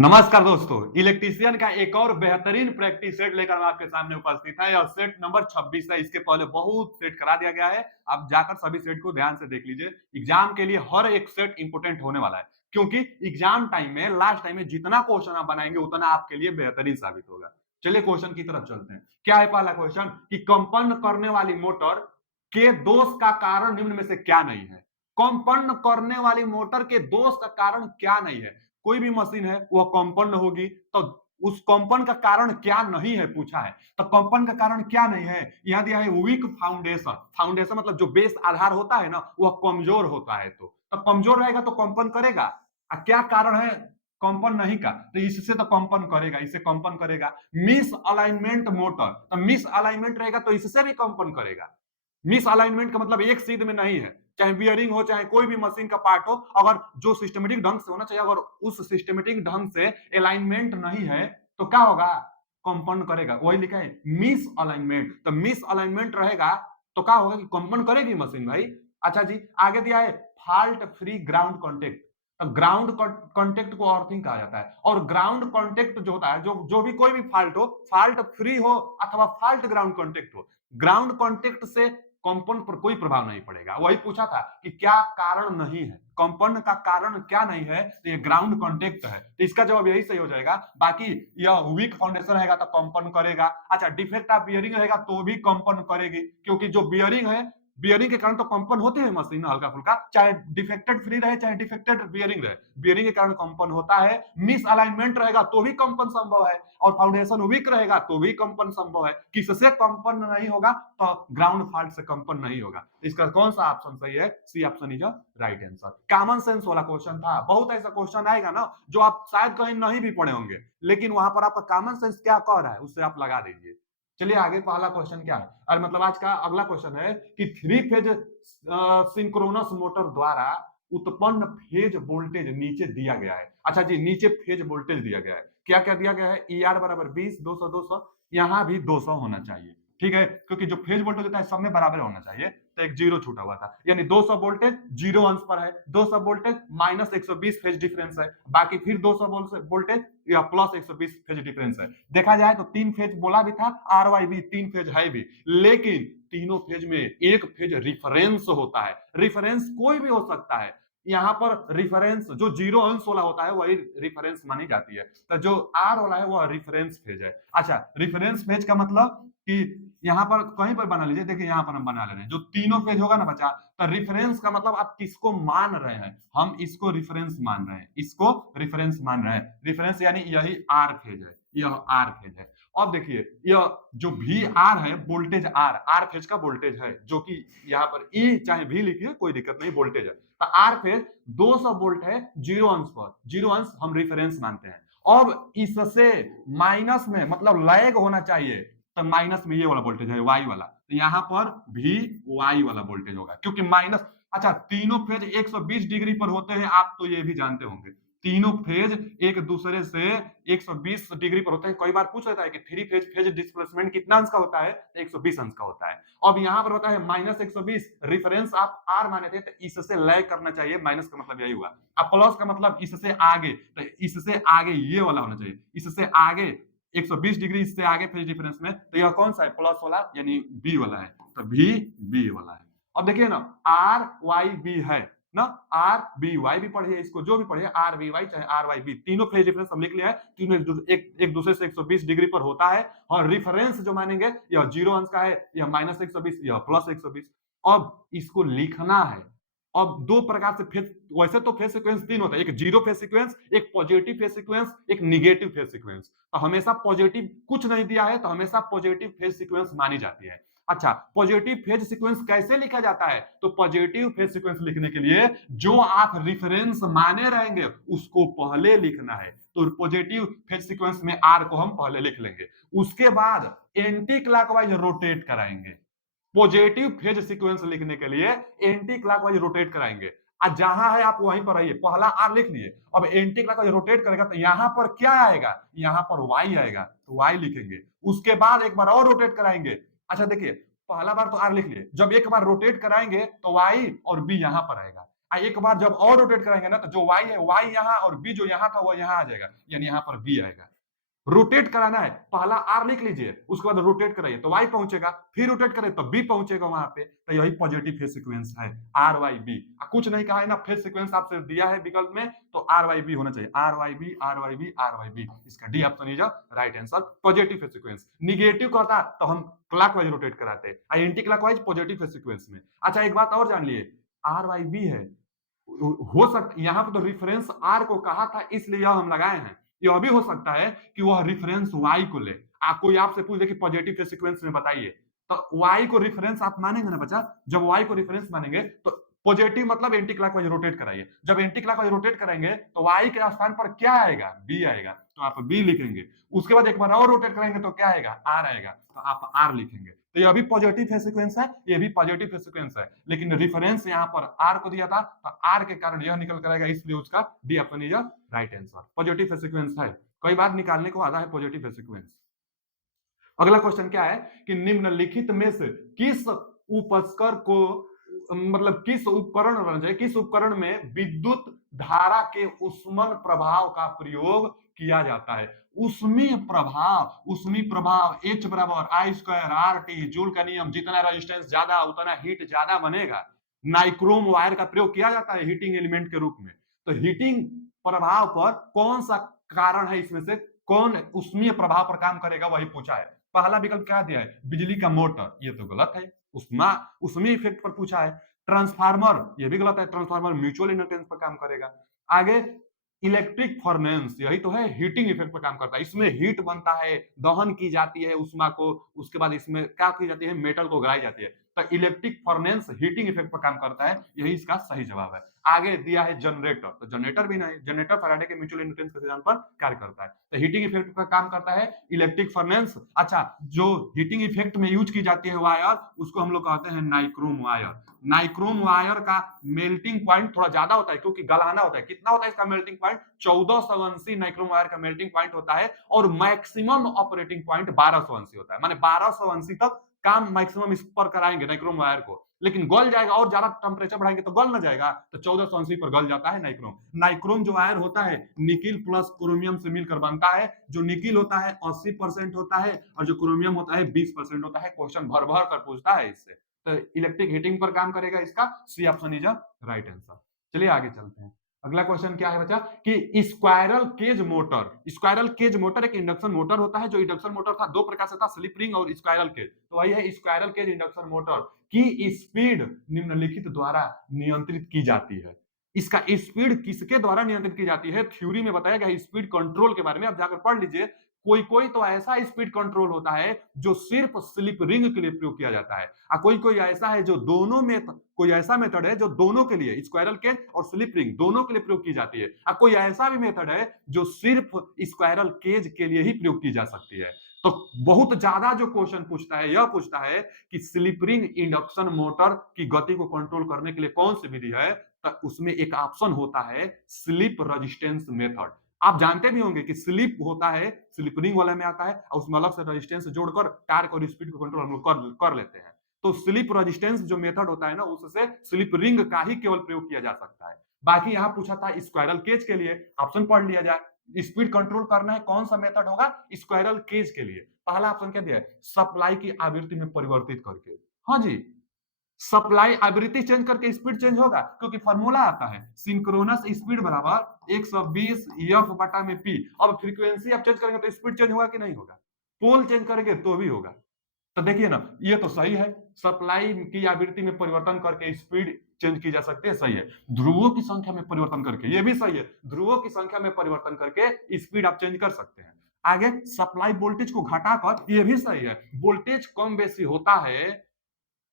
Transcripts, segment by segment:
नमस्कार दोस्तों, इलेक्ट्रीशियन का एक और बेहतरीन प्रैक्टिस सेट लेकर हम आपके सामने उपस्थित है। यह सेट नंबर 26 है। इसके पहले बहुत सेट करा दिया गया है। आप जाकर सभी सेट को ध्यान से देख लीजिए। एग्जाम के लिए हर एक सेट इंपोर्टेंट होने वाला है, क्योंकि एग्जाम टाइम में लास्ट टाइम में जितना क्वेश्चन आप बनाएंगे उतना आपके लिए बेहतरीन साबित होगा। चलिए क्वेश्चन की तरफ चलते हैं। क्या है पहला क्वेश्चन कि कंपन करने वाली मोटर के दोष का कारण निम्न में से क्या नहीं है। कंपन करने वाली मोटर के दोष का कारण क्या नहीं है। कोई भी मशीन है वह कंपन होगी, तो उस कंपन का कारण क्या नहीं है पूछा है। तो कंपन का कारण क्या नहीं है, यहां दिया है वीक फाउंडेशन। फाउंडेशन मतलब जो बेस आधार होता है ना, वह कमजोर होता है। तो कमजोर रहेगा तो कंपन करेगा। क्या कारण है कंपन नहीं का, तो इससे तो कंपन करेगा, इससे कंपन करेगा। मिस अलाइनमेंट मोटर, तो मिस अलाइनमेंट रहेगा तो इससे भी कंपन करेगा। मिस अलाइनमेंट का मतलब एक सीध में नहीं है। चाहे बियरिंग हो, चाहे कोई भी मशीन का पार्ट हो, अगर जो सिस्टमेटिक ढंग से होना चाहिए, अगर उस सिस्टमेटिक ढंग से अलाइनमेंट नहीं है तो क्या होगा, कंपन करेगा। वही लिखा है मिस अलाइनमेंट, तो मिस अलाइनमेंट रहेगा तो क्या होगा कि कंपन करेगी मशीन भाई। अच्छा जी, आगे दिया है फॉल्ट फ्री ग्राउंड कॉन्टेक्ट। तो ग्राउंड कॉन्टेक्ट को अर्थिंग कहा जाता है, और ग्राउंड कॉन्टेक्ट जो होता है, जो जो भी कोई भी फॉल्ट हो, फॉल्ट फ्री हो अथवा फॉल्ट ग्राउंड कॉन्टेक्ट हो, ग्राउंड कॉन्टेक्ट से कंपन पर कोई प्रभाव नहीं पड़ेगा। वही पूछा था कि क्या कारण नहीं है, कंपन का कारण क्या नहीं है, तो ये ग्राउंड कॉन्टेक्ट है। तो इसका जवाब यही सही हो जाएगा। बाकी यह वीक फाउंडेशन रहेगा तो कंपन करेगा। अच्छा, डिफेक्ट ऑफ बियरिंग रहेगा तो भी कंपन करेगी, क्योंकि जो बियरिंग है, बियरिंग के कारण तो कंपन होते हैं मशीन हल्का फुल्का, चाहे डिफेक्टेड फ्री रहे चाहे डिफेक्टेड बियरिंग रहे, बियरिंग के कारण कंपन होता है। मिस अलाइनमेंट रहेगा तो भी कंपन संभव है, और फाउंडेशन वीक रहेगा तो भी कंपन संभव है। किससे कंपन नहीं होगा, तो ग्राउंड फॉल्ट से कंपन नहीं होगा। इसका कौन सा ऑप्शन सही है, C option is right answer. Common sense वाला क्वेश्चन था। बहुत ऐसा क्वेश्चन आएगा ना जो आप शायद कहीं नहीं भी पढ़े होंगे, लेकिन वहां पर आपका कॉमन सेंस क्या कह रहा है उससे आप लगा दीजिए। चलिए आगे, पहला क्वेश्चन क्या है, और मतलब आज का अगला क्वेश्चन है कि थ्री फेज सिंक्रोनस मोटर द्वारा उत्पन्न फेज वोल्टेज नीचे दिया गया है। अच्छा जी, नीचे फेज वोल्टेज दिया गया है। क्या क्या दिया गया है, ई आर बराबर 20, 200 200, यहां भी 200 होना चाहिए। ठीक है, क्योंकि जो फेज वोल्टेज होता है सब में बराबर होना चाहिए, तो एक जीरो छूटा हुआ था, यानी 200 वोल्टेज जीरो अंश पर है, 200 वोल्टेज माइनस 120 फेज डिफरेंस है, बाकी फिर 200 वोल्टेज या प्लस 120 फेज डिफरेंस है। देखा जाए तो तीन फेज बोला भी था, आर वाई भी तीन फेज है भी, लेकिन तीनों फेज में एक फेज रिफरेंस होता है। रिफरेंस कोई भी हो सकता है, यहाँ पर रिफरेंस जो जीरो अंश वाला होता है वही रिफरेंस मानी जाती है, तो जो आर वाला है वह रिफरेंस फेज है। अच्छा, रिफरेंस फेज का मतलब कि यहाँ पर कहीं पर बना लीजिए, देखिए यहाँ पर हम बना ले रहे हैं, जो तीनों फेज होगा ना बच्चा, तो रिफरेंस का मतलब आप किसको मान रहे हैं, हम इसको रिफरेंस मान रहे हैं, इसको रिफरेंस मान रहे हैं। रिफरेंस यानी यही आर फेज है, यह आर फेज है। अब देखिए, यह जो वी आर है, वोल्टेज आर, आर फेज का वोल्टेज है, जो कि यहाँ पर ई चाहे भी लिखिए कोई दिक्कत नहीं, वोल्टेज है। तो आर फेज 200 वोल्ट है जीरो अंश पर, जीरो अंश हम रिफरेंस मानते हैं। अब इससे माइनस में मतलब लैग होना चाहिए, तो माइनस में ये वाला वोल्टेज है वाई वाला, तो यहाँ पर भी वाई वाला वोल्टेज होगा, क्योंकि माइनस। अच्छा, तीनों फेज 120 डिग्री पर होते हैं, आप तो ये भी जानते होंगे, तीनों फेज एक दूसरे से 120 डिग्री पर होते हैं। कई बार पूछ लेता है कि थ्री फेज फेज डिस्प्लेसमेंट कितना अंश का होता है, 120 अंश का होता है। अब यहाँ पर होता है माइनस 120, रिफरेंस आप आर माने थे, तो इससे लैग करना चाहिए, माइनस का मतलब यही हुआ। अब प्लस का मतलब इससे आगे, तो इससे आगे ये वाला होना चाहिए, इससे आगे 120 डिग्री इससे आगे फेज डिफरेंस में, तो यह कौन सा है, प्लस वाला, यानी बी वाला है, तो भी बी वाला है। अब देखिए ना, आर वाई बी है ना, आर बी वाई भी पढ़िए, इसको जो भी पढ़िए, आर बी वाई चाहे आर वाई बी, तीनों फेज डिफरेंस हम लिख लिया है, तीनों एक दूसरे से 120 डिग्री पर होता है। और रिफरेंस जो मानेंगे, यह जीरो अंश का है, यह माइनस 120, यह प्लस 120। अब इसको लिखना है। अब दो प्रकार से फेज, वैसे तो फेज सीक्वेंस तीन होता है, एक जीरो फेज सीक्वेंस, एक पॉजिटिव फेज सीक्वेंस, एक निगेटिव फेज सीक्वेंस। तो हमेशा पॉजिटिव, कुछ नहीं दिया है तो हमेशा पॉजिटिव फेज सीक्वेंस मानी जाती है। अच्छा, पॉजिटिव फेज सीक्वेंस कैसे लिखा जाता है, तो पॉजिटिव फेज सीक्वेंस लिखने के लिए जो आप रिफरेंस माने रहेंगे उसको पहले लिखना है। तो पॉजिटिव फेज सीक्वेंस में आर को हम पहले लिख लेंगे, उसके बाद एंटी क्लॉकवाइज रोटेट कराएंगे। पॉजिटिव फेज सीक्वेंस लिखने के लिए एंटी क्लॉकवाइज रोटेट कराएंगे। आज जहां है आप वहीं पर रहिए, पहला आर लिख लिए, अब एंटी क्लॉकवाइज रोटेट करेगा तो यहां पर क्या आएगा, यहां पर वाई आएगा, तो वाई लिखेंगे। उसके बाद एक बार और रोटेट कराएंगे। अच्छा देखिए, पहला बार तो आर लिख लिए, जब एक बार रोटेट कराएंगे तो वाई और बी यहां पर आएगा। एक बार जब और रोटेट करेंगे ना, तो जो y है y यहाँ और b जो यहाँ था वो यहाँ आ जाएगा, यानी यहाँ पर b आएगा। रोटेट कराना है, पहला आर लिख लीजिए, उसके बाद रोटेट कराइए तो y पहुंचेगा, फिर रोटेट करें तो b पहुंचेगा वहां पे। तो यही पॉजिटिव फेज सीक्वेंस है आर वाई बी। कुछ नहीं कहा है ना, फेज सीक्वेंस आपसे दिया है विकल्प में, तो आर वाई बी होना चाहिए, R Y B R Y B R Y B. इसका D option is right answer, positive phase sequence. Negative कहता तो हम क्लॉकवाइज रोटेट कराते, anti clockwise positive phase sequence में। अच्छा एक बात और जान लिए, आर वाई बी है, हो सकता यहाँ पे तो रिफरेंस आर को कहा था इसलिए यह हम लगाए हैं। यह भी हो सकता है कि वह रिफरेंस वाई को ले, कोई आपसे पूछ दे कि पॉजिटिव के सीक्वेंस में बताइए, तो वाई को रिफरेंस आप मानेंगे ना बच्चा, जब वाई को रिफरेंस मानेंगे तो पॉजिटिव मतलब एंटी क्लॉकवाइज रोटेट कराइए, जब एंटी क्लॉकवाइज रोटेट करेंगे तो वाई के स्थान पर क्या आएगा, बी आएगा, तो आप बी लिखेंगे। उसके बाद एक बार और रोटेट करेंगे तो क्या आएगा, आर आएगा, तो आप आर लिखेंगे। तो यह भी पॉजिटिव फेज सीक्वेंस है, ये भी पॉजिटिव फेज सीक्वेंस है, लेकिन रेफरेंस यहाँ पर आर को दिया था, तो आर के कारण यह निकल कर आएगा, इसलिए उसका D option is right answer, positive phase sequence है। कई बार निकालने को आता है पॉजिटिव फेज सीक्वेंस। अगला क्वेश्चन क्या है कि निम्नलिखित में से किस उपस्कर को, मतलब किस उपकरण, किस उपकरण में विद्युत धारा के उष्मन प्रभाव का प्रयोग किया जाता है। उष्मीय प्रभाव H बराबर आई स्क्वायर आर टी, जूल का नियम, जितना रेजिस्टेंस ज्यादा उतना हीट ज्यादा बनेगा। नाइक्रोम वायर का प्रयोग किया जाता है हीटिंग एलिमेंट के रूप में। तो हीटिंग प्रभाव पर कौन सा कारण है, इसमें से कौन उष्मीय प्रभाव पर काम करेगा, वही पूछा है। पहला विकल्प क्या दिया है, बिजली का मोटर, ये तो गलत है, उष्मीय इफेक्ट पर पूछा है। ट्रांसफार्मर, ये भी गलत है, ट्रांसफार्मर म्यूचुअल इंडक्टेंस पर काम करेगा। आगे इलेक्ट्रिक फर्नेंस, यही तो है, हीटिंग इफेक्ट पर काम करता है, इसमें हीट बनता है, दहन की जाती है उष्मा को, उसके बाद इसमें क्या की जाती है, मेटल को गलाई जाती है। तो इलेक्ट्रिक फर्नेंस हीटिंग इफेक्ट पर काम करता है, यही इसका सही जवाब है। आगे दिया है जनरेटर, तो जनरेटर भी नहीं, जनरेटर फैराडे के म्यूचुअल इंडक्टेंस के सिद्धांत पर कार्य करता है। तो हीटिंग इफेक्ट पर काम करता है इलेक्ट्रिक फर्नेंस। अच्छा, जो हीटिंग इफेक्ट में यूज की जाती है वायर, उसको हम लोग कहते हैं नाइक्रोम वायर। नाइक्रोम वायर का मेल्टिंग पॉइंट थोड़ा ज्यादा होता है, क्योंकि गलाना होता है। कितना होता है इसका मेल्टिंग पॉइंट, 1480 नाइक्रोम वायर का मेल्टिंग पॉइंट होता है, और मैक्सिमम ऑपरेटिंग पॉइंट 1280 होता है, माने 1280 तक काम मैक्सिमम इस पर कराएंगे नाइक्रोम वायर को, लेकिन गल जाएगा, और ज्यादा टेम्परेचर बढ़ाएंगे तो गल ना जाएगा, तो 1480 पर गल जाता है नाइक्रोम। नाइक्रोम जो वायर होता है निकिल प्लस क्रोमियम से मिलकर बनता है। जो निकिल होता है 80% होता है, और जो क्रोमियम होता है 20% होता है। क्वेश्चन भर भर कर पूछता है इससे। तो इलेक्ट्रिक हीटिंग पर काम करेगा, इसका C option is right answer. चलिए आगे चलते हैं। अगला क्वेश्चन क्या है बच्चा कि squirrel cage motor, squirrel cage motor एक इंडक्शन मोटर होता है। जो इंडक्शन मोटर था दो प्रकार से था, स्लिप रिंग और स्क्वायरल केज, तो वही है स्क्वायरल केज इंडक्शन मोटर की स्पीड निम्नलिखित द्वारा नियंत्रित की जाती है। इसका स्पीड किसके द्वारा नियंत्रित की जाती है, थ्योरी में बताया गया स्पीड कंट्रोल के बारे में, आप जाकर पढ़ लीजिए। कोई कोई तो ऐसा स्पीड कंट्रोल होता है जो सिर्फ स्लिप रिंग के लिए प्रयोग किया जाता है, और कोई कोई ऐसा है जो दोनों में, कोई ऐसा मेथड है जो दोनों के लिए, स्क्वायरल केज और स्लिप रिंग दोनों के लिए प्रयोग की जाती है, और कोई ऐसा भी मेथड है जो सिर्फ स्क्वायरल केज के लिए ही प्रयोग की जा सकती है। तो बहुत ज्यादा जो क्वेश्चन पूछता है, यह पूछता है कि स्लिप रिंग इंडक्शन मोटर की गति को कंट्रोल करने के लिए कौन सी विधि है, तो उसमें एक ऑप्शन होता है स्लिप रेजिस्टेंस मेथड। आप जानते भी होंगे कि स्लिप होता है, स्लिप रिंग वाले में आता है, और उसमें अलग से रेजिस्टेंस जोड़कर टार्क और स्पीड को कंट्रोल हम लोग कर लेते हैं। तो स्लिप रेजिस्टेंस जो मेथड होता है ना, उससे स्लिप रिंग का ही केवल प्रयोग किया जा सकता है। बाकी यहां पूछा था स्क्वायरल केज के लिए, ऑप्शन पढ़ लिया जाए। स्पीड कंट्रोल करना है, कौन सा मेथड होगा, स्क्वायरल केज के लिए पहला ऑप्शन क्या दिया है, सप्लाई की आवृत्ति में परिवर्तित करके। हाँ जी, सप्लाई आवृत्ति चेंज करके स्पीड चेंज होगा, क्योंकि फॉर्मूला आता है सिंक्रोनस स्पीड बराबर 120 एफ बटा में पी। अब फ्रीक्वेंसी आप चेंज करेंगे तो स्पीड चेंज होगा कि नहीं होगा, पोल चेंज करेंगे तो भी होगा। तो देखिए ना, ये तो सही है, सप्लाई की आवृत्ति में परिवर्तन करके स्पीड चेंज की जा सकती है, सही है। ध्रुवों की संख्या में परिवर्तन करके, ये भी सही है, ध्रुवों की संख्या में परिवर्तन करके स्पीड आप चेंज कर सकते हैं। आगे सप्लाई वोल्टेज को घटाकर, ये भी सही है, वोल्टेज कम बेसी होता है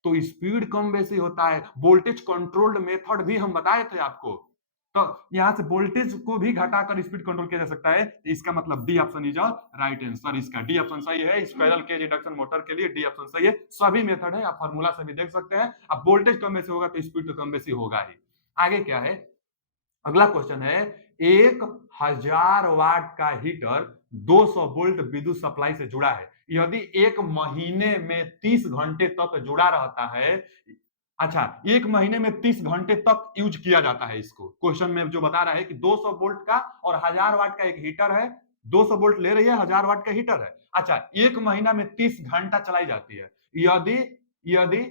तो स्पीड कम बेसी होता है। वोल्टेज कंट्रोल्ड मेथड भी हम बताए थे आपको, तो यहां से वोल्टेज को भी घटाकर स्पीड कंट्रोल किया जा सकता है। इसका मतलब D option is right answer, इसका डी ऑप्शन सही है। स्क्वायरल केज इंडक्शन मोटर के लिए डी ऑप्शन सही है। सभी मेथड है, आप फार्मूला से भी देख सकते हैं। अब वोल्टेज कम बेसी होगा तो स्पीड तो कम बेसी होगा ही। आगे क्या है, अगला क्वेश्चन है, 1000 वाट का हीटर 200 वोल्ट विद्युत सप्लाई से जुड़ा है। यदि एक महीने में 30 घंटे तक जुड़ा रहता है, अच्छा, 1 महीने में 30 घंटे तक यूज किया जाता है इसको। क्वेश्चन में जो बता रहा है कि 200 वोल्ट का और 1000 वाट का एक हीटर है, 200 वोल्ट ले रही है, 1000 वाट का हीटर है। अच्छा, 1 महीना में 30 घंटा चलाई जाती है। यदि यदि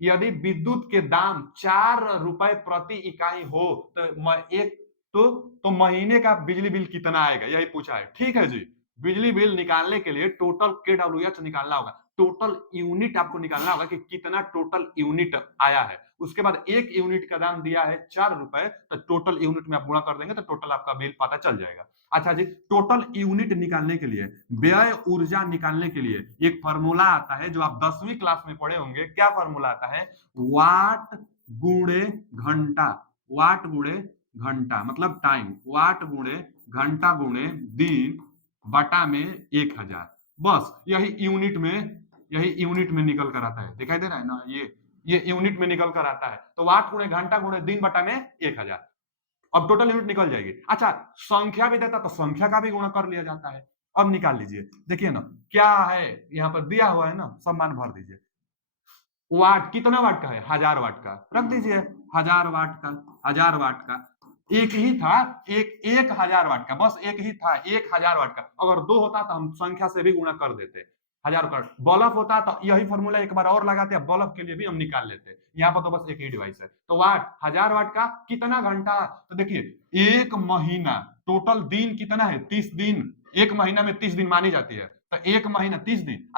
यदि विद्युत के दाम 4 रुपए प्रति इकाई हो तो एक तो महीने का बिजली बिल कितना आएगा, यही पूछा है। ठीक है जी, बिजली बिल निकालने के लिए टोटल KWH निकालना होगा, टोटल यूनिट आपको निकालना होगा कि कितना टोटल यूनिट आया है। उसके बाद एक यूनिट का दाम दिया है 4 रुपए, तो टोटल यूनिट में आप गुणा कर देंगे तो टोटल आपका बिल पता चल जाएगा। अच्छा जी, टोटल यूनिट निकालने के लिए, व्यय ऊर्जा निकालने के लिए एक फॉर्मूला आता है जो आप 10वीं क्लास में पढ़े होंगे। क्या फॉर्मूला आता है? वाट गुणे घंटा। वाट गुणे घंटा मतलब टाइम, वाट गुणे घंटा गुणे दिन बटा में 1000। बस यही यूनिट में निकल कर आता है। दिखाई दे रहा है ना, ये यूनिट में निकल कर आता है। तो वाट गुणे घंटा गुणे दिन बटा में 1000। अब टोटल यूनिट निकल जाएगी। अच्छा, संख्या भी देता तो संख्या का भी गुणा कर लिया जाता है। अब निकाल लीजिए, देखिए ना क्या है, यहाँ पर दिया हुआ है ना, सब मान भर दीजिए। वाट कितना वाट का है? 1000 वाट का, रख दीजिए 1000 वाट का। 1000 वाट का एक ही था, एक 1000 वाट का, बस एक ही था 1000 वाट का। अगर दो होता तो हम संख्या से भी गुणा कर देते। 1000 का बल्ब होता तो यही फॉर्मूला एक बार और लगाते, बल्ब के लिए भी हम निकाल लेते। यहाँ पर तो बस एक ही डिवाइस है। तो वाट 1000 वाट का कितना घंटा? तो देखिए, एक महीना टोटल दिन कितना है? 30 दिन। एक महीना में 30 दिन मानी जाती है, तो एक महीना 30 दिन।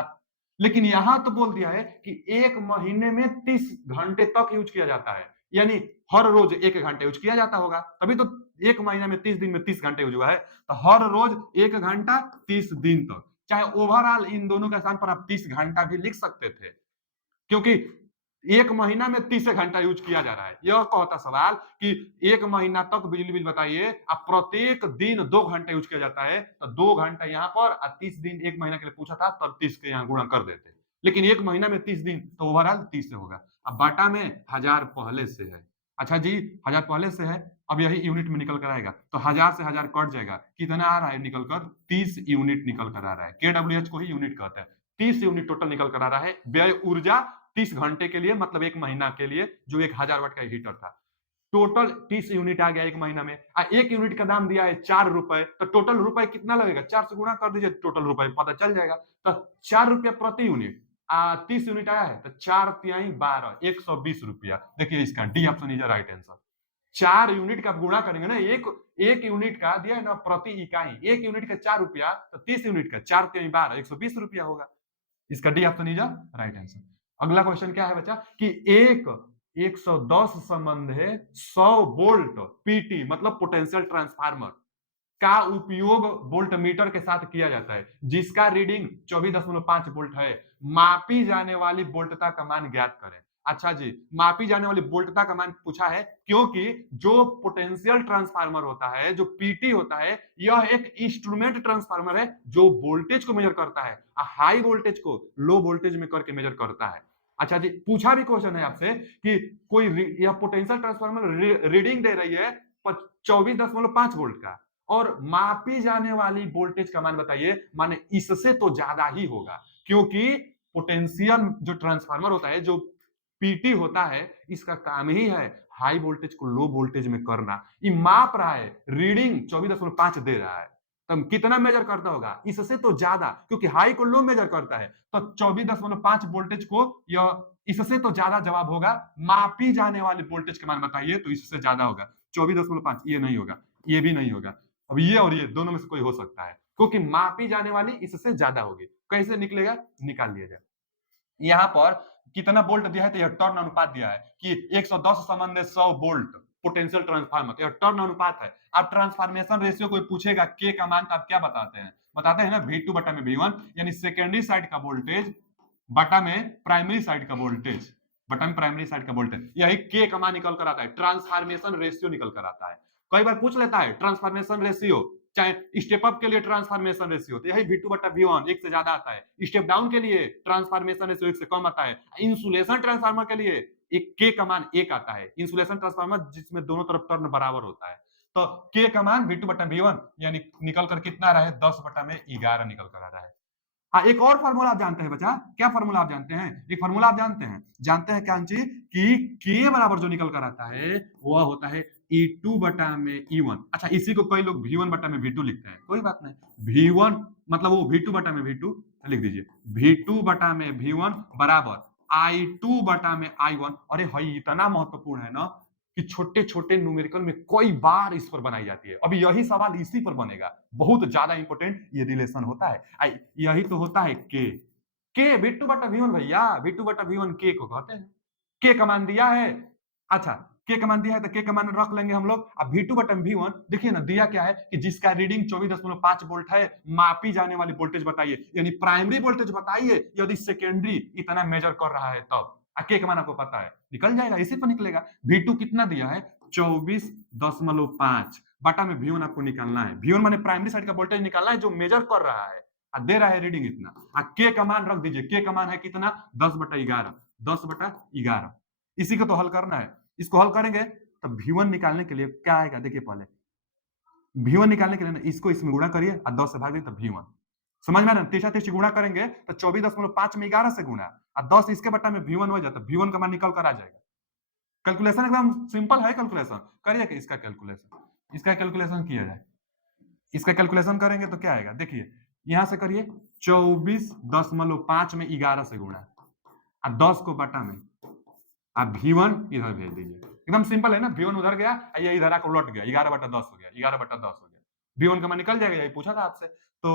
लेकिन यहां तो बोल दिया है कि एक महीने में 30 घंटे तक यूज किया जाता है, यानी हर रोज 1 घंटे यूज किया जाता होगा, तभी तो एक महीना में 30 दिन में 30 घंटे यूज हुआ है। तो हर रोज 1 घंटा 30 दिन तक, चाहे ओवरऑल इन दोनों के स्थान पर आप 30 घंटा भी लिख सकते थे, क्योंकि एक महीना में 30 घंटा यूज किया जा रहा है। यह कहता सवाल कि एक महीना तक बिजली बिल बताइए, अब प्रत्येक दिन 2 घंटे यूज किया जाता है, तो 2 घंटा यहाँ पर और 30 दिन एक महीना के लिए पूछा था, तब 30 के यहाँ गुणा कर देते। लेकिन एक महीना में 30 दिन तो ओवरऑल 30 से होगा। अब बाटा में 1000 पहले से है। अच्छा जी, 1000 पहले से है। अब यही यूनिट में निकल कर आएगा, तो 1000 से 1000 कट जाएगा, कितना आ रहा है निकल कर? 30 यूनिट निकल कर आ रहा है। KWH को ही यूनिट कहता है। 30 यूनिट टोटल निकल कर आ रहा है। व्यय ऊर्जा 30 घंटे के लिए, मतलब एक महीना के लिए, जो 1000 वाट का हीटर था। टोटल 30 यूनिट आ गया एक महीना में। एक यूनिट का दाम दिया है 4 रुपए, तो टोटल रुपए कितना लगेगा? 4 से गुणा कर दीजिए, टोटल रुपए पता चल जाएगा। तो 4 रुपया प्रति यूनिट। 30 यूनिट आया है, तो 4 तिहाई 12, 120 रुपया। देखिए इसका D option is right answer. 4 unit का गुणा करेंगे ना, एक यूनिट का दिया है ना प्रति इकाई, एक यूनिट का 4 रुपया, तो 30 यूनिट का 4 तिहाई 12, 120 रुपया होगा। इसका D option is right answer. अगला क्वेश्चन क्या है बच्चा कि एक 110 संबंध है 100 वोल्ट पीटी मतलब पोटेंशियल ट्रांसफार्मर का उपयोग वोल्ट मीटर के साथ किया जाता है, जिसका रीडिंग 24.5 वोल्ट है। मापी जाने वाली वोल्टता का मान ज्ञात करें। अच्छा जी, मापी जाने वाली वोल्टता का मान पूछा है, क्योंकि जो पोटेंशियल ट्रांसफार्मर होता है, जो पीटी होता है, यह एक इंस्ट्रूमेंट ट्रांसफार्मर है जो वोल्टेज को मेजर करता है, हाई वोल्टेज को लो वोल्टेज में करके मेजर करता है। अच्छा जी, पूछा भी क्वेश्चन है आपसे कि कोई यह पोटेंशियल ट्रांसफार्मर रीडिंग दे रही है 24.5 वोल्ट का, और मापी जाने वाली वोल्टेज का मान बताइए, माने इससे तो ज्यादा ही होगा, क्योंकि पोटेंशियल जो ट्रांसफार्मर होता है, जो पीटी होता है, इसका काम ही है हाई वोल्टेज को लो वोल्टेज में करना। ये माप रहा है, रीडिंग 24.5 दे रहा है, तो कितना मेजर करता होगा? इससे तो ज्यादा, क्योंकि हाई को लो मेजर करता है, तो 24.5 वोल्टेज को यह इससे तो ज्यादा जवाब होगा। मापी जाने वाली वोल्टेज के मान बताइए, तो इससे ज्यादा होगा 24.5, ये नहीं होगा, ये भी नहीं होगा। अब ये और ये दोनों में से कोई हो सकता है, क्योंकि मापी जाने वाली इससे ज्यादा होगी। कैसे निकलेगा? निकाल लिया जाए। यहाँ पर कितना वोल्ट दिया है, तो यह टर्न अनुपात दिया है कि 110 संबंध 100 वोल्ट पोटेंशियल ट्रांसफार्मर, तो यह टर्न अनुपात है। अब ट्रांसफॉर्मेशन रेशियो कोई पूछेगा के का मान, तो आप क्या बताते हैं? बताते हैं ना V2 बटा में V1, यानी सेकेंडरी साइड का वोल्टेज बटा में प्राइमरी साइड का वोल्टेज, बटा में प्राइमरी साइड का वोल्टेज, यही के का मान निकल कर आता है। ट्रांसफॉर्मेशन रेशियो निकल कर आता है। कई बार पूछ लेता है ट्रांसफॉर्मेशन रेशियो, चाहे स्टेप अप के लिए ट्रांसफॉर्मेशन रेशियो, तो यही V2 बटा V1 एक से ज्यादा आता है। स्टेप डाउन के लिए ट्रांसफॉर्मेशन रेशियो एक से कम आता है। इंसुलेशन ट्रांसफार्मर के लिए एक के का मान 1 आता है। इंसुलेशन ट्रांसफार्मर जिसमें दोनों तरफ टर्न बराबर होता है, तो के का मान V2 बटा V1 यानी निकल कर कितना आ रहा है? 10 बटा में 11 निकल कर आ रहा है। हाँ, एक और फॉर्मूला आप जानते हैं बच्चा, क्या फॉर्मूला आप जानते हैं? एक फॉर्मूला आप जानते हैं क्या अंशी, कि के बराबर जो निकल कर आता है वह होता है E2 बटा में E1। अच्छा, इसी को कई लोग V1 बटा में V2 लिखते हैं, कोई बात नहीं, V1 मतलब वो V2 बटा में V2 लिख दीजिए, V2 बटा में V1 बराबर I2 बटा में I1। अरे भाई इतना महत्वपूर्ण है ना कि छोटे छोटे न्यूमेरिकल में कई बार इस पर बनाई जाती है। अभी यही सवाल इसी पर बनेगा, बहुत ज्यादा इंपॉर्टेंट ये रिलेशन होता है। यही तो होता है के V2 बटा V1 भैया, V2 बटा V1 के को कहते हैं। के कमान दिया है, अच्छा के कमान दिया है तो के कमान रख लेंगे हम लोग। अब V2 बटा V1 देखिए ना, दिया क्या है कि जिसका रीडिंग 24.5 वोल्ट है, मापी जाने वाली वोल्टेज बताइए, यानी प्राइमरी वोल्टेज बताइए, यदि सेकेंडरी इतना मेजर कर रहा है तब। के कमान आपको पता है, निकल जाएगा, इसी पर निकलेगा। V2 कितना दिया है, 24.5 बटा में V1 आपको निकालना है। V1 माने प्राइमरी साइड का वोल्टेज निकालना है जो मेजर कर रहा है, दे रहा है रीडिंग इतना। के का मान रख दीजिए, के का मान है कितना, 10/11, 10/11। इसी को तो हल करना है। इसको हल करेंगे तो V1 निकालने के लिए क्या आएगा, देखिए पहले V1 निकालने के लिए ना इसको इसमें गुणा करिए और 10 से भाग दीजिए तो V1। समझ में आ रहा है? तीसरा तीसरी गुणा करेंगे तो 24.5 में 11 से गुणा और 10 इसके बटा में V1 हो जाता है, V1 का मान निकल कर आ जाएगा। कैलकुलेशन एकदम सिंपल है, कैलकुलेशन करिए कि इसका कैलकुलेशन किया जाए। इसका कैलकुलेशन करेंगे तो क्या आएगा, देखिए यहां से करिए 24.5 में 11 से गुणा और 10 को बटा में, आप V1 इधर भेज दीजिए। एकदम सिंपल है ना, V1 उधर गया, ये इधर आकर उलट गया, 11/10 हो गया, 11/10 हो गया। V1 का मान निकल जाएगा, यही पूछा था आपसे। तो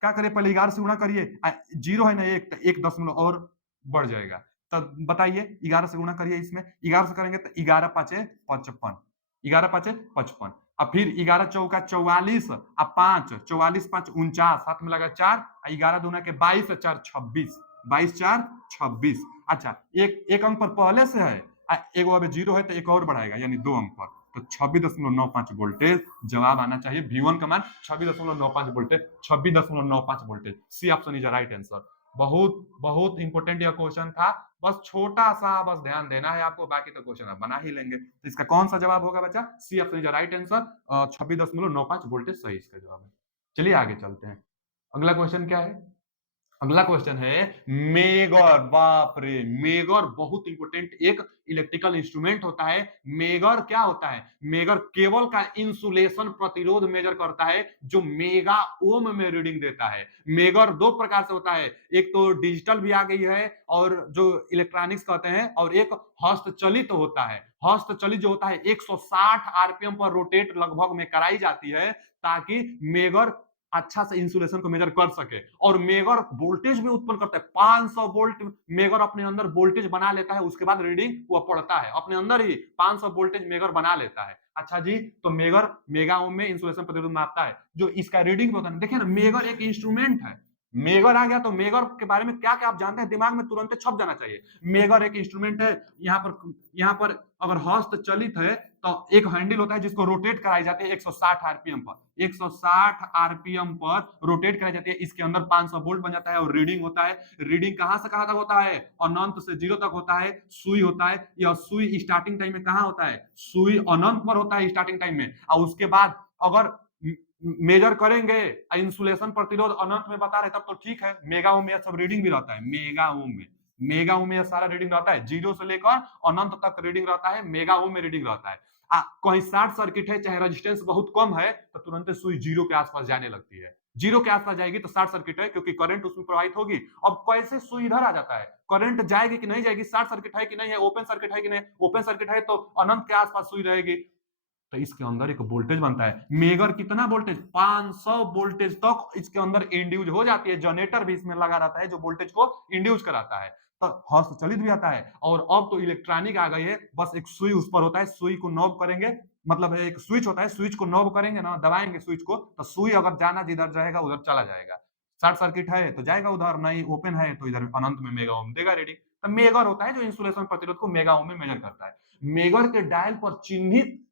क्या करिए, पहले 11 से गुणा करिए, जीरो है ना एक, तो 1 दशमलव और बढ़ जाएगा। तब बताइए 11 से गुणा करिए, इसमें 11 से करेंगे तो 11 पाँचे 55, 11 पाँचे 55, और फिर 11 चौका 44 और 5, 44 5 49, हाथ में लगा 4, 11 दूना के 22 और 4 26, 22 4 26। अच्छा, एक अंक पर पहले से है, एक अभी जीरो है तो एक और बढ़ाएगा, यानी 2 अंक पर, तो 26.95 वोल्टेज जवाब आना चाहिए। V1 का मान 26.95 voltage, 26.95 voltage. C option is right answer. बहुत बहुत इंपॉर्टेंट यह क्वेश्चन था, बस छोटा सा बस ध्यान देना है आपको, बाकी तो क्वेश्चन आप बना ही लेंगे। तो इसका कौन सा जवाब होगा बच्चा, C option is right answer, 26.95 voltage सही इसका जवाब है। चलिए आगे चलते हैं, अगला क्वेश्चन क्या है, अगला क्वेश्चन है मेगर। बाप रे, मेगर बहुत इंपॉर्टेंट एक इलेक्ट्रिकल इंस्ट्रूमेंट होता है। मेगर क्या होता है, मेगर केबल का इंसुलेशन प्रतिरोध मेजर करता है, जो मेगा ओम में रीडिंग देता है। मेगर दो प्रकार से होता है, एक तो डिजिटल भी आ गई है और जो इलेक्ट्रॉनिक्स कहते हैं, और एक हस्तचलित होता है। हस्तचलित जो होता है 160 आरपीएम पर रोटेट लगभग में कराई जाती है, ताकि मेगर अच्छा से इंसुलेशन को मेजर कर सके। और मेगर वोल्टेज भी उत्पन्न करता है, 500 वोल्ट मेगर अपने अंदर वोल्टेज बना लेता है, उसके बाद रीडिंग वो पढ़ता है अपने अंदर ही, 500 वोल्टेज मेगर बना लेता है। अच्छा जी, तो मेगर मेगा ओम में इंसुलेशन प्रतिरोध मापता है, जो इसका रीडिंग होता है। देखिए ना, मेगर एक इंस्ट्रूमेंट है। मेगर आ गया तो मेगर के बारे में क्या क्या आप जानते हैं, दिमाग में तुरंत छप जाना चाहिए। मेगर एक इंस्ट्रूमेंट है, यहाँ पर अगर हस्तचलित है तो एक हैंडल होता है जिसको रोटेट कराई जाती है 160 आरपीएम पर, 160 आरपीएम पर रोटेट कराई जाती है। इसके अंदर 500 वोल्ट बन जाता है और रीडिंग होता है। रीडिंग कहां से कहां तक होता है, अनंत से जीरो तक होता है। सुई होता है, यह सुई स्टार्टिंग टाइम में कहां होता है, सुई अनंत पर होता है स्टार्टिंग टाइम में, और उसके बाद अगर मेजर करेंगे इंसुलेशन प्रतिरोध अनंत में बता रहे तब तो ठीक है, मेगा ओम में सब रीडिंग भी रहता है। मेगा ओम में सारा रीडिंग रहता है, जीरो से लेकर अनंत तक रीडिंग रहता है, मेगा ओम में रीडिंग रहता है। कहीं शॉर्ट सर्किट है, चाहे रेजिस्टेंस बहुत कम है, तो तुरंत सुई जीरो के आसपास जाने लगती है। जीरो के आसपास जाएगी तो शॉर्ट सर्किट है, क्योंकि करंट उसमें प्रवाहित होगी। अब कैसे सुई इधर आ जाता है, करंट जाएगी कि नहीं जाएगी, शॉर्ट सर्किट है कि नहीं है, ओपन सर्किट है कि नहीं, ओपन सर्किट है तो अनंत के आसपास सुई रहेगी। तो इसके अंदर एक वोल्टेज बनता है, मेगर कितना वोल्टेज, 500 वोल्टेज तक इसके अंदर इंड्यूज हो जाती है। जनरेटर भी इसमें लगा रहता है जो वोल्टेज को इंड्यूस कराता है। तो हस्तचलित भी आता है, और अब तो इलेक्ट्रॉनिक आ गई है, बस एक सुई उस पर होता है, सुई को नॉब करेंगे, मतलब एक स्विच होता है, स्विच को नॉब करेंगे ना, दबाएंगे स्विच को, तो सुई अगर जाना जिधर जाएगा उधर चला जाएगा। शॉर्ट सर्किट है तो जाएगा उधर, नहीं ओपन है तो इधर अनंत में मेगा ओम देगा रीडिंग। तो मेगर होता है जो इंसुलेशन प्रतिरोध को मेगा ओम में मेजर करता है। मेगर के डायल पर चिन्हित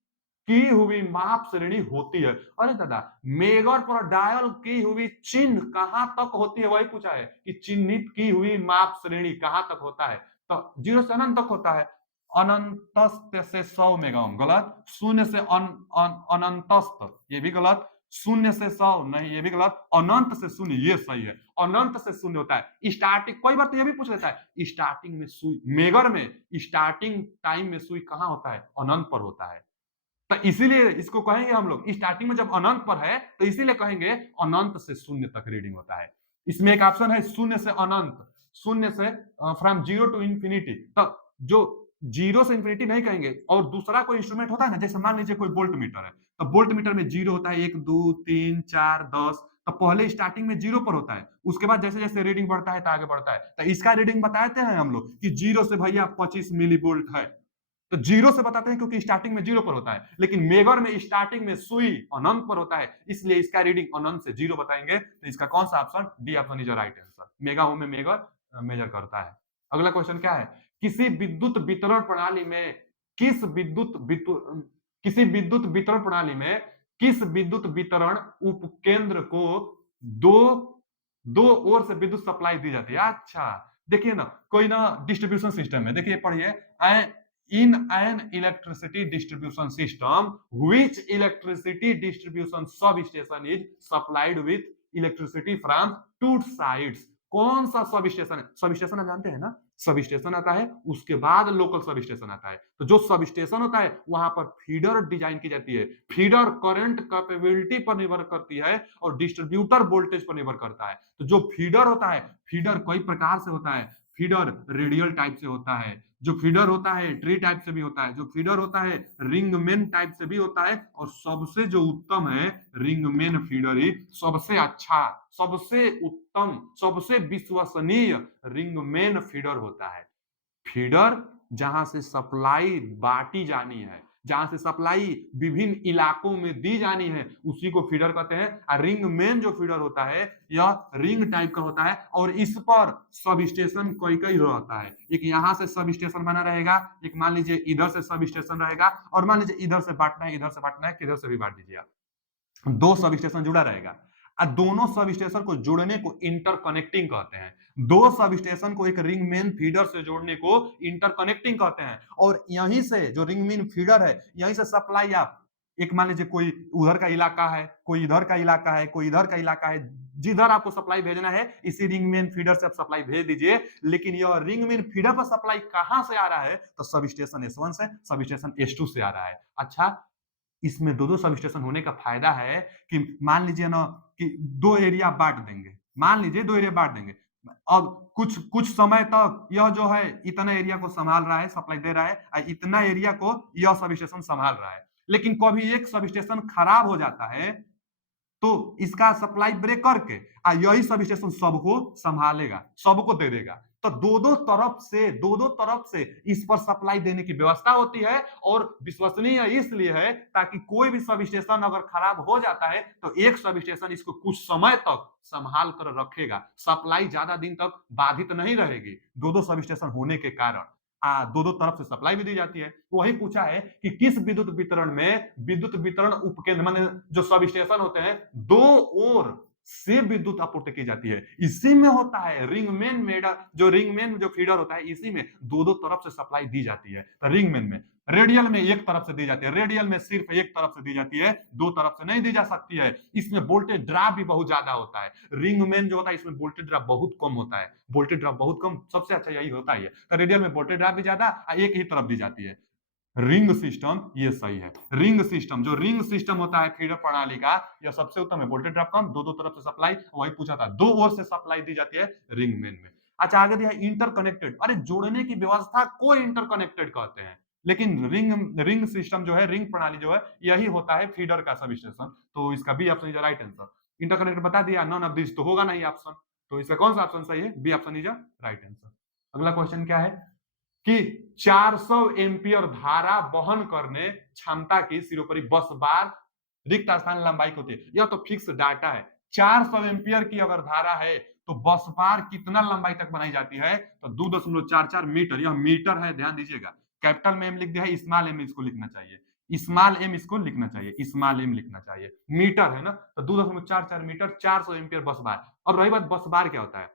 की हुई माप श्रेणी होती है। अरे दादा, मेगर पर डायल की हुई चिन्ह कहां तक होती है, वही पूछा है कि चिन्हित की हुई माप श्रेणी कहां तक होता है, तो जीरो से अनंत तक होता है। अनंतस्त से 100 मेगा ओम गलत, शून्य से अनंतस्त ये भी गलत, शून्य से 100 नहीं, ये भी गलत। अनंत से शून्य, ये सही है। अनंत से शून्य होता है स्टार्टिंग। कोई बार तो ये भी पूछ लेता है स्टार्टिंग में सुई, मेगर में स्टार्टिंग टाइम में सुई कहां होता है? अनंत पर होता है। तो इसीलिए इसको कहेंगे हम लोग स्टार्टिंग में जब अनंत पर है तो इसीलिए कहेंगे अनंत से शून्य तक रीडिंग होता है। इसमें एक ऑप्शन है शून्य से अनंत, शून्य से फ्रॉम जीरो टू इंफिनिटी। तो जो जीरो से इंफिनिटी नहीं कहेंगे। और दूसरा कोई इंस्ट्रूमेंट होता है ना, जैसे मान लीजिए कोई वोल्ट मीटर है, तो वोल्ट मीटर में जीरो होता है, 1 2 3 4 10। तो पहले स्टार्टिंग में जीरो पर होता है, उसके बाद जैसे जैसे रीडिंग बढ़ता है तो आगे बढ़ता है। तो इसका रीडिंग बताते हैं हम लोग कि जीरो से भैया 25 मिली वोल्ट है। तो जीरो से बताते हैं क्योंकि स्टार्टिंग में जीरो पर होता है, लेकिन मेगर में स्टार्टिंग में सुई अनंत पर होता है, इसलिए इसका रीडिंग अनंत से जीरो बताएंगे। तो इसका कौन सा option? D option is right answer. Mega ohm में मेगर मेजर करता है। अगला क्वेश्चन क्या है? किसी विद्युत वितरण प्रणाली में किस विद्युत किसी विद्युत वितरण प्रणाली में किस विद्युत वितरण उपकेंद्र को दो दो ओर से विद्युत सप्लाई दी जाती है? अच्छा, देखिए ना, कोई ना डिस्ट्रीब्यूशन सिस्टम है, देखिए पढ़िए। in an electricity distribution system, which electricity distribution substation is supplied with electricity from two sides? कौन सा सब स्टेशन है? सब स्टेशन आप जानते हैं ना, सब स्टेशन आता है, उसके बाद लोकल सब स्टेशन आता है। तो जो सब स्टेशन होता है वहां पर फीडर डिजाइन की जाती है। फीडर करंट कैपेबिलिटी पर निर्भर करती है और डिस्ट्रीब्यूटर वोल्टेज पर निर्भर करता है। तो जो फीडर होता है, फीडर कई प्रकार से होता है। फीडर रेडियल टाइप से होता है, जो फीडर होता है ट्री टाइप से भी होता है, जो फीडर होता है रिंगमेन टाइप से भी होता है, और सबसे जो उत्तम है रिंगमेन फीडर ही सबसे अच्छा, सबसे उत्तम, सबसे विश्वसनीय रिंगमेन फीडर होता है। फीडर जहां से सप्लाई बांटी जानी है, जहां से सप्लाई विभिन्न इलाकों में दी जानी है, उसी को फीडर कहते हैं। रिंग मेन जो फीडर होता है यह रिंग टाइप का होता है, और इस पर सब स्टेशन कई कई रहता है। एक यहां से सब स्टेशन बना रहेगा, एक मान लीजिए इधर से सब स्टेशन रहेगा, और मान लीजिए इधर से बांटना है, इधर से बांटना है, किधर से भी बांट दीजिए आप, दो सब स्टेशन जुड़ा रहेगा। दोनों सब स्टेशन को जोड़ने को इंटरकनेक्टिंग कहते हैं। दो सब स्टेशन को एक रिंग मेन फीडर से जोड़ने को इंटरकनेक्टिंग कहते हैं। और यहीं से जो रिंग मेन फीडर है, यहीं से सप्लाई आप, एक मान लीजिए कोई उधर का इलाका है, कोई इधर का इलाका है, कोई इधर का इलाका है, जिधर आपको सप्लाई भेजना है इसी रिंग मेन फीडर से आप सप्लाई भेज दीजिए। लेकिन यह रिंग मेन फीडर पर सप्लाई कहां से आ रहा है? तो सब स्टेशन S1 से, सब स्टेशन S2 से आ रहा है। अच्छा, इसमें दो-दो सब स्टेशन होने का फायदा है कि मान लीजिए ना कि 2 एरिया बाँट देंगे। मान लीजिए 2 एरिया बाँट देंगे। अब कुछ कुछ समय तक यह जो है इतना एरिया को संभाल रहा है, सप्लाई दे रहा है, इतना एरिया को यह सब स्टेशन संभाल रहा है। लेकिन कभी एक सब स्टेशन खराब हो जाता है तो इसका सप्लाई ब्रेक करके यही सब स्टेशन सबको संभालेगा, सबको दे देगा। तो दो-दो तरफ से इस पर सप्लाई देने की व्यवस्था होती है, और विश्वसनीय इसलिए है ताकि कोई भी सब स्टेशन अगर खराब हो जाता है तो एक सब स्टेशन इसको कुछ समय तक संभाल कर रखेगा। सप्लाई ज्यादा दिन तक बाधित नहीं रहेगी, दो-दो सब स्टेशन होने के कारण। दो-दो तरफ से सप्लाई भी दी जाती है। तो वही पूछा है कि किस विद्युत वितरण में विद्युत वितरण उपकेंद्र माने जो सब स्टेशन होते हैं, दो ओर से विद्युत आपूर्ति की जाती है, इसी में होता है रिंगमेन मेडर, जो रिंगमेन जो फीडर होता है, इसी में दो-दो तरफ से सप्लाई दी जाती है। तो रिंगमेन में रेडियल में एक तरफ से दी जाती है, रेडियल में सिर्फ एक तरफ से दी जाती है, दो तरफ से नहीं दी जा सकती है। इसमें वोल्टेज ड्रॉप भी बहुत ज्यादा होता है। रिंगमेन जो होता है इसमें वोल्टेज ड्रॉप बहुत कम होता है, वोल्टेज ड्रॉप बहुत कम, सबसे अच्छा यही होता है। तो रेडियल में वोल्टेज ड्रॉप भी ज्यादा, एक ही तरफ दी जाती है। रिंग सिस्टम ये सही है। रिंग सिस्टम, जो रिंग सिस्टम होता है फीडर प्रणाली का, यह सबसे उत्तम है। वोल्टेज ड्रॉप कम, दो-दो तरफ से सप्लाई, वही पूछा था, दो ओर से सप्लाई दी जाती है रिंग मेन में। अच्छा, आगे दिया इंटरकनेक्टेड, अरे जोड़ने की व्यवस्था को इंटरकनेक्टेड कहते हैं। लेकिन रिंग रिंग सिस्टम जो है, रिंग प्रणाली जो है, यही होता है फीडर का सब स्टेशन। तो इसका B option is right answer. Interconnected बता दिया, नॉन ऑफ दिस तो होगा नहीं ऑप्शन। तो इसका कौन सा ऑप्शन सही है? B option is right answer. अगला क्वेश्चन क्या है कि 400 एम्पियर धारा वहन करने क्षमता की सिरोपरि बस बार रिक्त स्थान लंबाई होती है। यह तो फिक्स डाटा है। 400 एम्पियर की अगर धारा है तो बस बार कितना लंबाई तक बनाई जाती है? तो 2.44 मीटर, यह मीटर है, ध्यान दीजिएगा। कैपिटल में एम लिख दिया है, स्मॉल एम इसको लिखना चाहिए, स्मॉल एम इसको लिखना चाहिए, स्मॉल एम लिखना चाहिए। मीटर है ना, तो 2.44 मीटर 400 एम्पियर बस बार। और रही बात बस बार क्या होता है,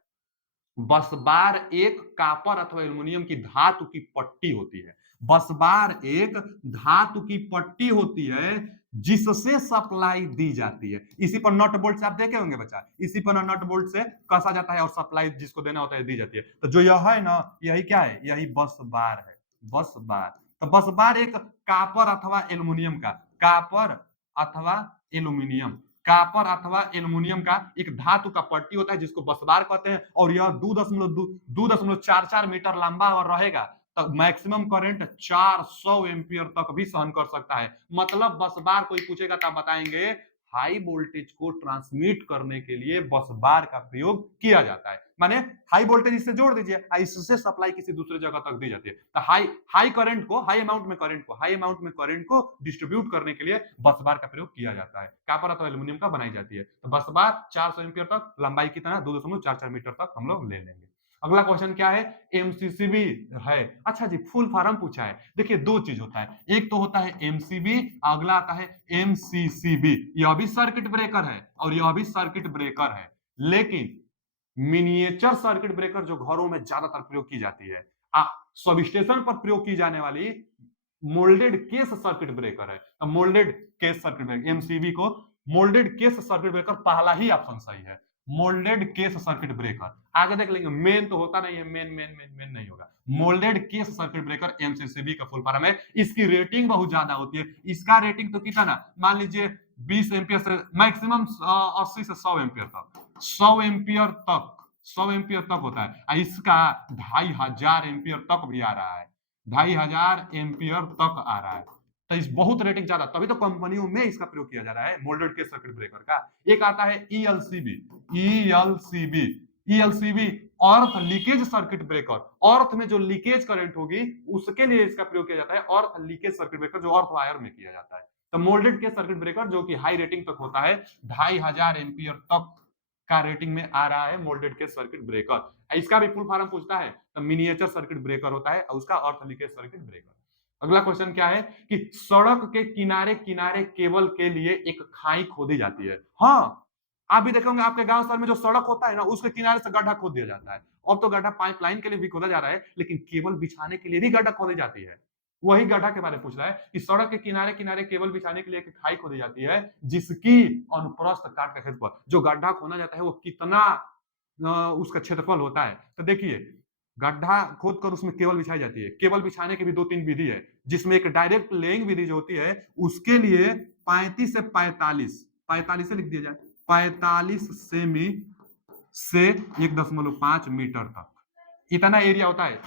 बस बार एक कापर अथवा एल्युमिनियम की धातु की पट्टी होती है। बस बार एक धातु की पट्टी होती है जिससे सप्लाई दी जाती है। इसी पर नट बोल्ट से आप देखे होंगे बच्चा, इसी पर नट बोल्ट से कसा जाता है और सप्लाई जिसको देना होता है दी जाती है। तो जो यह है ना, यही क्या है, यही बस बार है, बस बार। तो बस बार एक कापर अथवा एल्युमिनियम का, कापर अथवा एल्युमिनियम, कापर अथवा एल्युमिनियम का एक धातु का पट्टी होता है जिसको बस बार कहते हैं, और यह 2.44 मीटर लंबा और रहेगा। तो मैक्सिमम करंट 400 एम्पियर तक भी सहन कर सकता है। मतलब बस बार कोई पूछेगा तो बताएंगे हाई वोल्टेज को ट्रांसमिट करने के लिए बस बार का प्रयोग किया जाता है। माने हाई वोल्टेज इससे जोड़ दीजिए, इससे सप्लाई किसी दूसरे जगह तक दी जाती है। तो हाई करंट को, हाई अमाउंट में करंट को डिस्ट्रीब्यूट करने के लिए बस बार का प्रयोग किया जाता है। कापर अथवा एल्युमिनियम का बनाई जाती है। तो बस बार 400 एम्पियर तक, लंबाई कितना 2.44 मीटर तक हम लोग ले लेंगे। अगला क्वेश्चन क्या है, एमसीसीबी है। अच्छा जी, फुल फॉर्म पूछा है। देखिए दो चीज होता है, एक तो होता है एमसीबी, अगला आता है एमसीसीबी। यह भी सर्किट ब्रेकर है और यह भी सर्किट ब्रेकर है, लेकिन मिनिएचर सर्किट ब्रेकर जो घरों में ज्यादातर प्रयोग की जाती है, सब स्टेशन पर प्रयोग की जाने वाली मोल्डेड केस सर्किट ब्रेकर है। तो moulded case circuit breaker, MCB को मोल्डेड केस सर्किट ब्रेकर, पहला ही ऑप्शन सही है, मोल्डेड केस सर्किट ब्रेकर। आगे देख लेंगे, मेन तो होता नहीं है, मेन नहीं होगा। Moulded case circuit breaker MCCB का फुल फॉर्म है। इसकी रेटिंग बहुत ज्यादा होती है। इसका रेटिंग तो कितना, मान लीजिए 20 एम्पियर से मैक्सिमम 80 से 100 एम्पियर तक, 100 एम्पियर तक होता है। इसका 2500 एम्पियर तक भी आ रहा है, 2500 एम्पियर तक आ रहा है। तो इस बहुत रेटिंग ज्यादा, तभी तो कंपनियों में इसका प्रयोग किया जा रहा है मोल्डेड के सर्किट ब्रेकर का। एक आता है ELCB, ELCB, ELCB earth leakage circuit breaker. Earth में जो लीकेज करंट होगी उसके लिए इसका प्रयोग किया जाता है, अर्थ लीकेज सर्किट ब्रेकर जो अर्थ वायर में किया जाता है। तो मोल्डेड के सर्किट ब्रेकर जो कि हाई रेटिंग तक होता है, 2500 एम्पियर तक का रेटिंग में आ रहा है मोल्डेड के सर्किट ब्रेकर। इसका भी फुल फॉर्म पूछता है तो मिनिएचर सर्किट ब्रेकर होता है और उसका अर्थ लीकेज सर्किट ब्रेकर। अगला क्वेश्चन क्या है कि सड़क के किनारे किनारे केबल के लिए एक खाई खोदी जाती है। हाँ, आप भी देखेंगे आपके गांव शहर में जो सड़क होता है ना, उसके किनारे से गड्ढा खोद दिया जाता है। अब तो गड्ढा पाइपलाइन के लिए भी खोदा जा रहा है, लेकिन केबल बिछाने के लिए भी गड्ढा खोदी जाती है। वही गड्ढा के बारे में पूछ रहा है कि सड़क के किनारे किनारे केबल बिछाने के लिए एक खाई खोदी जाती है जिसकी अनुप्रस्थ काट का क्षेत्रफल, जो गड्ढा खोदा जाता है वो कितना उसका क्षेत्रफल होता है। तो देखिए, गड्ढा खोद कर उसमें केबल बिछाई जाती है। केबल बिछाने की भी 2-3 विधि है, जिसमें एक डायरेक्ट लेइंग विधि जो होती है उसके लिए 35 से 45 से लिख दिया जाए, 45 सेमी से 1.5 मीटर तक इतना एरिया होता है।